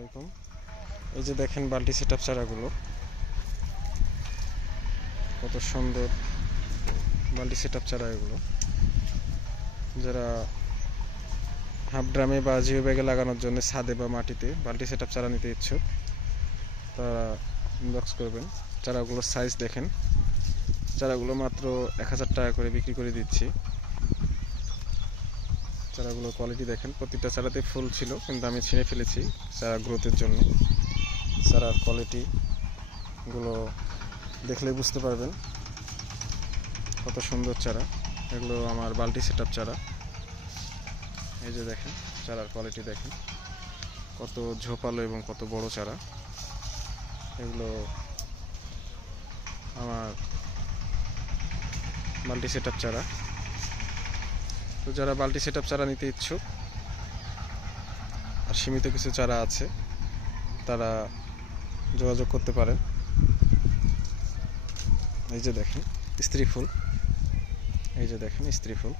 আলাইকুম। এই যে দেখেন বাল্টি সেটআপ চারাগুলো কত সুন্দর বাল্টি সেটআপ চারা। এগুলো যারা হাফ ড্রামে বা জিও ব্যাগে লাগানোর জন্য ছাদে বা মাটিতে বাল্টি সেটআপ চারা নিতে ইচ্ছুক তারা ইনবক্স করবেন। চারাগুলোর সাইজ দেখেন, চারাগুলো মাত্র 1000 টাকা করে বিক্রি করে দিচ্ছি। চারাগুলোর কোয়ালিটি দেখেন, প্রতিটা চারাতে ফুল ছিল কিন্তু আমি ছিঁড়ে ফেলেছি চারা গ্রোথের জন্য। চারার কোয়ালিটিগুলো দেখলেই বুঝতে পারবেন কত সুন্দর চারা। এগুলো আমার বাল্টি সেটআপ চারা। এই যে দেখেন চারার কোয়ালিটি দেখেন, কত ঝোপালো এবং কত বড় চারা। এগুলো আমার বাল্টি সেটআপ চারা। তো যারা বাল্টি সেটআপ চারা নিতে ইচ্ছুক আর সীমিত কিছু চারা আছে তারা যোগাযোগ করতে পারেন। এই যে দেখেন স্ত্রী ফুল, এই যে দেখেন স্ত্রী ফুল।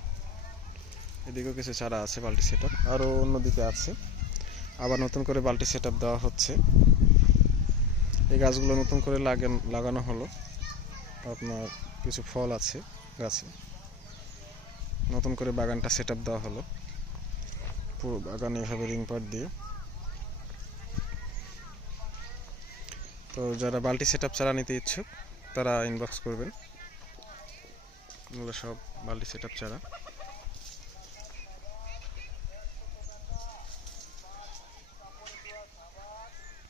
এদিকেও কিছু চারা আছে বাল্টি সেটআপ, আরও অন্যদিকে আছে। আবার নতুন করে বাল্টি সেটআপ দেওয়া হচ্ছে। এই গাছগুলো নতুন করে লাগানো হলো। আপনার কিছু ফল আছে গাছে, নতুন করে বাগানটা সেটআপ দেওয়া হলো। পুরো বাগানে এভাবে রিং পাট দিয়ে। তো যারা বাল্টি সেটআপ চারা নিতে ইচ্ছুক তারা ইনবক্স করবেন। এগুলো সব বাল্টি সেটআপ চারা।